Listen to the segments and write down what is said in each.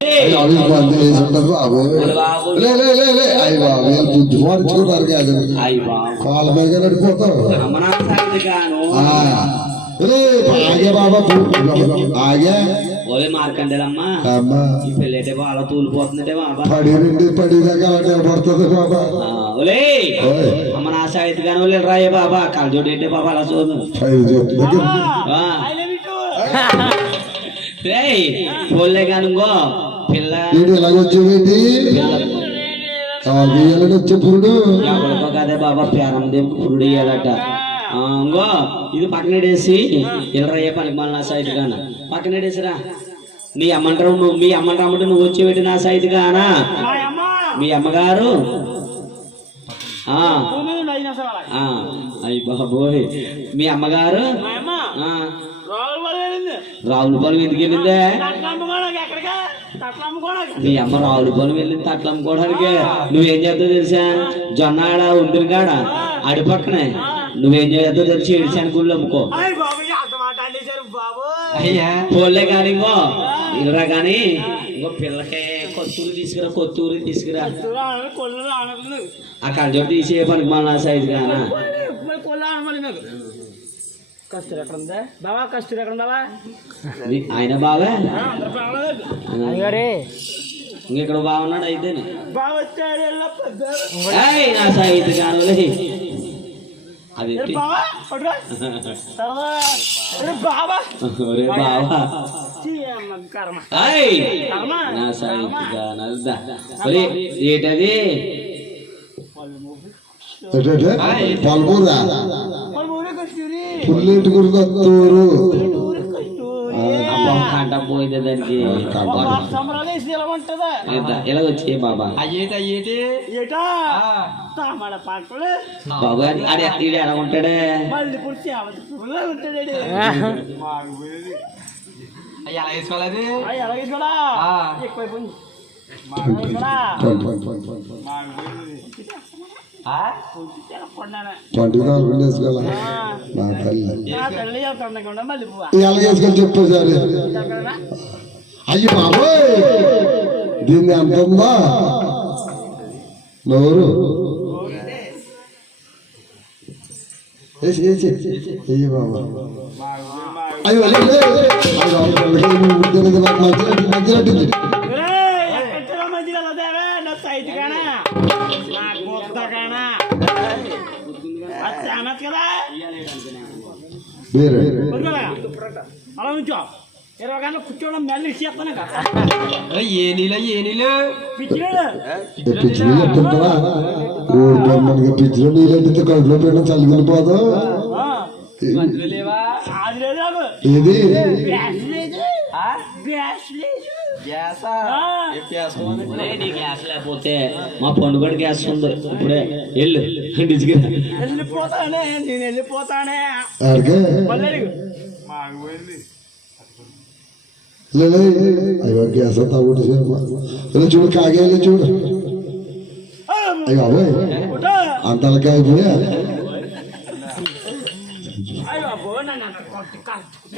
వీళ్ళు మార్చుకుంటారు కాదు కాళ్ళ మీద నడిపోతారు ఆగే బాబా ఆగే. ఓలే మార్కండేలమ్మ అమ్మా. ఈ పెళ్ళేటే బాగా తూలిపోతుందంటే బాబా పడి నుండి పడి దాకా అలా నిలబడుతుంది బాబా అమ్మ నా సాగిది గాను రాయే బాబా. కళ్ళజోడు ఏంటే బాబా అలా చూడు. రేయ్ పోలే పిల్ల వీడు వచ్చే పురుడు. ఎవరికో కదే బాబా పేరం దేవుడు పురుడు ఇయ్యాలట ఆ, ఇంగో ఇది పక్కనడేసి ఇల్లరయ్యే పనికి మళ్ళీ నా సైట్ గాన. పక్కనడేసిరా. నీ అమ్మంటారు నువ్వు మీ అమ్మని రమ్మంటే నువ్వు వచ్చేవిటి నా సైట్ గానా? మీ అమ్మగారు? ఆ. ఆ, అయ్య బాబోయ్. మీ అమ్మగారు? ఆ, రావులపాలెం ఎందుకు వెళ్ళిందే? మీ అమ్మ రావులపాలెం వెళ్ళింది తట్ల అమ్ముకోవడానికి నువ్వేం చేస్తావు తెలుసా? జొన్న ఆడ ఉంటుంది కాడ ఆడి పక్కనే. నువ్వేం చేస్తావు తెలిసి ఏడిచాను గుళ్ళు అమ్ముకో. పోలే కానీ ఇంకో. ఇల్లరా కానీ ఇంకో పిల్లకే కొత్తూరు తీసుకురా కొత్తూరు తీసుకురా ఆ కళ్ళజోడు తీసే పనికి మన సైజు కానా కస్తూరి ఎక్కడ ఉందా? బావా కస్తూరి ఎక్కడ బావా? ఆయన బావే? అయ్యారే ఇంకెక్కడ బాగున్నాడు అయితే? బావ వచ్చాడు నా సైజు కానులే అది ఎట్టి? బావా కొట్రా సరదా. అరే బావా. ఒరే బావా. చీ, అమ్మ కర్మ. ఏయ్! కర్మ నా సైజు కానల్దా ఒరే ఏటది? ఊరే కస్తూరి పుల్లెటి గురికొత్తూరు ఊరే కస్తూరి అబ్బా కంట పోయింది దానికి. ఎలా ఉంటుందా ఇలా వచ్చే బాబా? అయ్యేటి అయ్యేటి ఏటా? తామడ పాటలు. బాబు ఈడు ఎలా ఉంటాడే? ఎలా వేసుకోవాలి ట్వంటీ నాలుగు వేసుకోవాలా నా తల్లి చెప్పు సరే అయ్యి బాబోయ్ దీన్ని ఎంత ఉందా నోరు. అయ్యి బాబా అయ్యో లే, లే. వేరే? అలా నుంచో. ఇరవై గంటలు కూర్చోవడం మెల్లి ఇచ్చేస్తాను కదా ఏ నీళ్ళు ఏ నీళ్ళు? పిచ్చిలో కడుపులో పెట్టడం ఏది? లేకపోతే మా పండుగ గ్యాస్ ఉంది ఇప్పుడే వెళ్ళు డిజిగిరా వెళ్ళిపోతానే నేను వెళ్ళిపోతానే ఆడికే మళ్ళీ అడుగు. లేదు అయ్యో గ్యాస్ అంతా ఒకటి ఇలా చూడు కాగేయాలి చూడు అయ్యో అబ్బాయి ఉంటా. అంతలకి అయిపోయా అయ్యో అబ్బో నన్ను అంత కొట్టి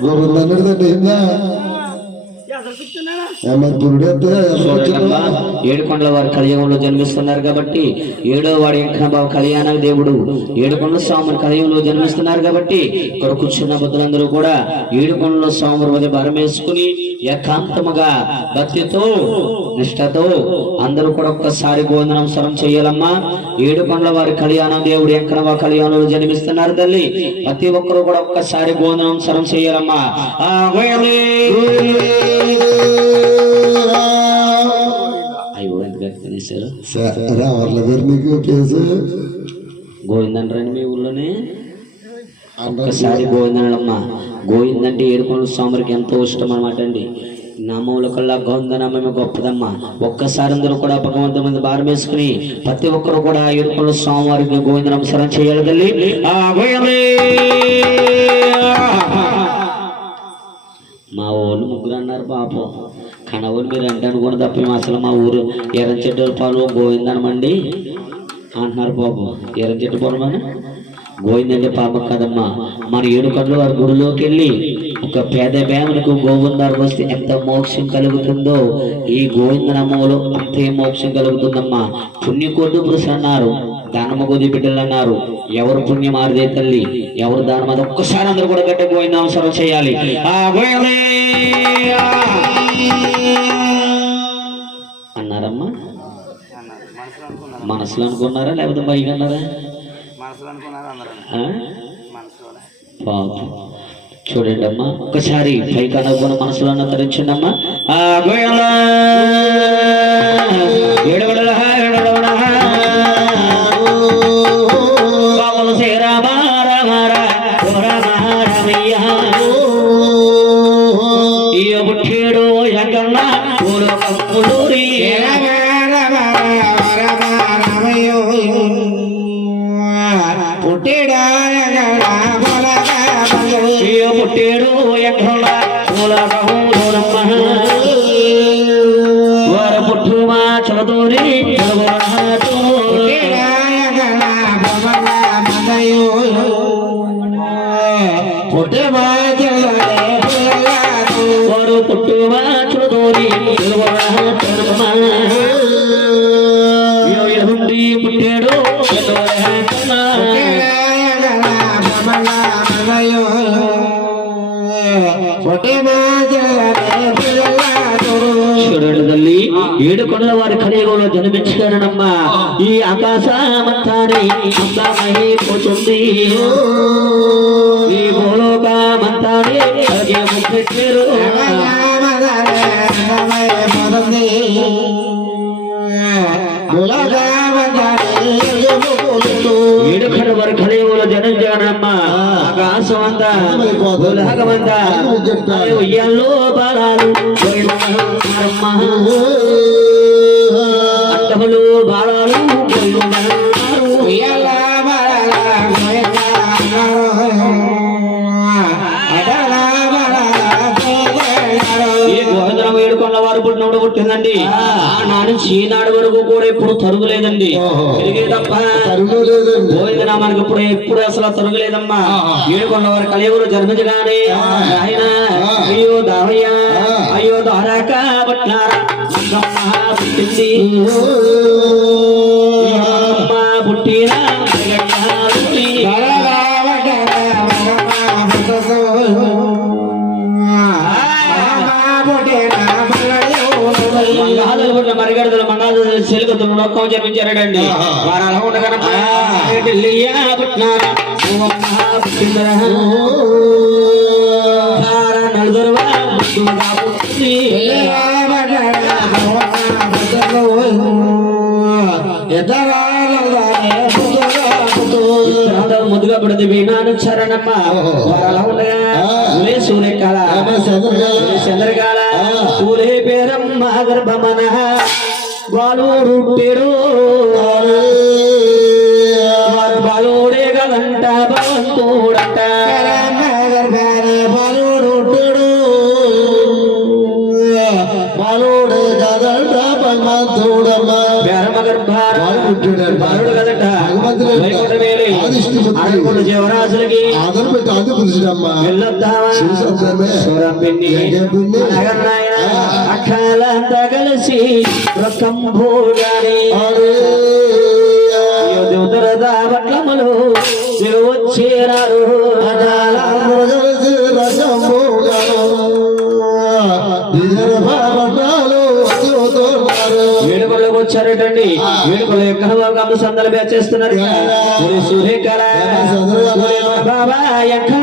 అమ్మ నా- నా ఏడుకొండల వారు కలియుగంలో జన్మిస్తున్నారు కాబట్టి ఏడో వాడు వెంకటబాబు కళ్యాణ దేవుడు ఏడుకొండల స్వాములు కలియుగంలో జన్మిస్తున్నారు కాబట్టి ఇక్కడ కూర్చున్న బుద్ధులందరూ కూడా ఏడుకొండల స్వాముల మధ్య బరమేసుకుని ఏకాంతముగా భక్తితో నిష్ఠతో అందరూ కూడా ఒక్కసారి గోందనం స్వరం చేయాలమ్మా. ఏడుకొండల వారి కళ్యాణ దేవుడు వెంకటబాబు కళ్యాణంలో జన్మిస్తున్నారు తల్లి. ప్రతి ఒక్కరు కూడా ఒక్కసారి గోందనం స్వరం చేయాలమ్మా. ఆ గోయలే. అయ్యో ఎందుకు తినేశారు రావర్ల గారు నీకు కేసు. గోవిందంటారండి మీ ఊళ్ళోనే. ఒక్కసారి గోవిందనమ్మ గోవిందంటే ఏడుకొండ స్వామికి ఎంతో ఇష్టం అనమాట అండి. నామముల కల్లా గోవిందనామే గొప్పదమ్మా. ఒక్కసారి అందరూ కూడా భగవంతు మీద భారం వేసుకుని ప్రతి ఒక్కరు కూడా ఏడుకొండ స్వామివారికి గోవింద నమస్కారం చేయాలి తల్లి. మా వాళ్ళు ముగ్గురు అన్నారు పాపం. కనవాళ్ళు మీరు అంటే అనుకున్న తప్ప మేము అసలు మా ఊరు ఎర్రచెట్టు పాలు గోవిందనమండి అంటున్నారు పాపం. ఎర్రచెట్టు పొలం అని? గోవిందంటే పాపం కదమ్మా. మన ఏడుకొండల వారి గుడిలోకి వెళ్ళి ఒక పేద బ్యాములకు గోవిందారు వస్తే ఎంత మోక్షం కలుగుతుందో ఈ గోవిందనమ్మలో అంతే మోక్షం కలుగుతుందమ్మా. పుణ్యకోటి పురుషు అన్నారు. దానమ్మ కొద్ది బిడ్డలు అన్నారు ఎవరు పుణ్యం ఆరిదే తల్లి? ఎవరు దానం అది ఒక్కసారి అందరూ కూడా గట్టి అవసరం చేయాలి. అన్నారమ్మా? మనసులో అనుకున్నారా? లేకపోతే పైగా అన్నారా? చూడండి అమ్మా. ఒక్కసారి పైకి అనుకున్న మనసులో తరించండి అమ్మా ఆ ఈ బుట్టేడు ఎంగన్న పూల కప్పులూరమ్మ వర పుట్టు మా చదువురి వారు పుట్టు మా కలియుగంలో జన్మించాడనమ్మా ఈ ఆకాశమంతానే పోతుంది. ఈ భూలోకమంతానే అలాగే ముద్దెట్టారు ఏడు కొండల వారి కలియుగంలో జన్మించాడనమ్మా ఆకాశం అంతా భూలోకమంతా. అదే ఉయ్యాల్లో బాలాలు బాలాలు వైకుంఠమ్మారు. ఈ గోవిందరామ ఏడుకొండ వారు పుట్టినప్పుడు పుట్టిందండి ఆ నాడు ఎప్పుడు తరుగులేదండి లేదండి గోవిందనామానికి ఇప్పుడు ఎప్పుడు అసలు తరుగులేదమ్మా ఏడుకొండ వారి కలియుగులు జన్మించగానే ఆయన అయ్యో దావయ్య అయ్యో పుట్టింది అమ్మ పుట్టిన జగన్నాథుడి. మంగాదులు పుట్టిన మరిగడతలు మంగాదులు చెలుగుతులు నొక్కం జన్మించారటండి వారు అలా ఉండగా ముద్దుగా పుడితే వినాను చరణమ్మ. అలా ఉండగా సూర్యకాల. చంద్రకాల. ఊలే పేరమ్మ గర్భమన బాలుడు పేరు వారు బాలుడే గలంట భగవంతుడంట బాలుడే కదట భగవంతుడమ్మా బేరమ్మ గర్భార వాడు పుట్టాడంట. బాలుడు కదట భగవంతుడంట. వైకుంఠమేలి ఆదిష్టిపుత్రుడు. అడుగుడు జీవరాశులకి ఆదరు పెట్టి ఆది పురుషుడమ్మా వెళ్ళొద్దామా శివసత్రమే. కలిసి రకంబోడారి అరే యుదురద వట్లములు తిరువచ్చేరారు కలిసి రసంబోగాను ఇద్దరు బాబట్టాలు వచ్చుతున్నారు వేడుకలకు వచ్చారటండి. వేడుకలు గమ్మ సందలు చేస్తున్నారు బాబా ఎక్కడ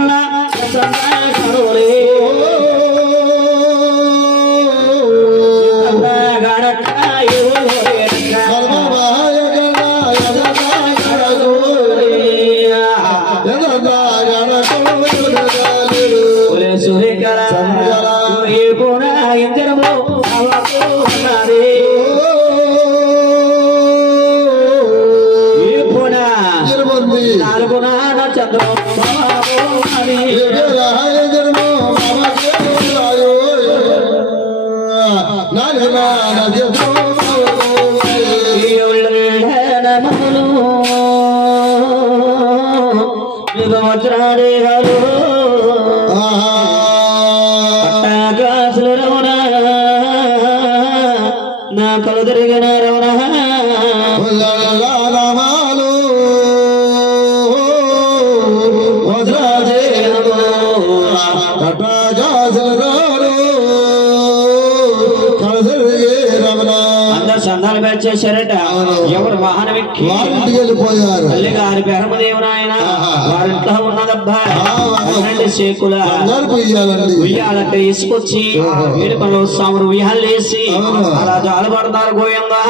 పట్టాకాసులు రమణ. నా కలు తిరిగిన రమణ. అందరు సంధాలు బ్యాచ్ చేశారట. వారింటికి వెళ్ళిపోయారు తల్లి గారి పెరమదేవునాయన వారింట్లో ఉన్నదబ్బా. పన్నెండు శేకుల అందరికి ఇయ్యాలండి ఉయ్యాలంటే ఇసుకొచ్చి వేడుకలో సామురు ఉయ్యాలు వేసి అలా జాలు పడతారు గోయంగా.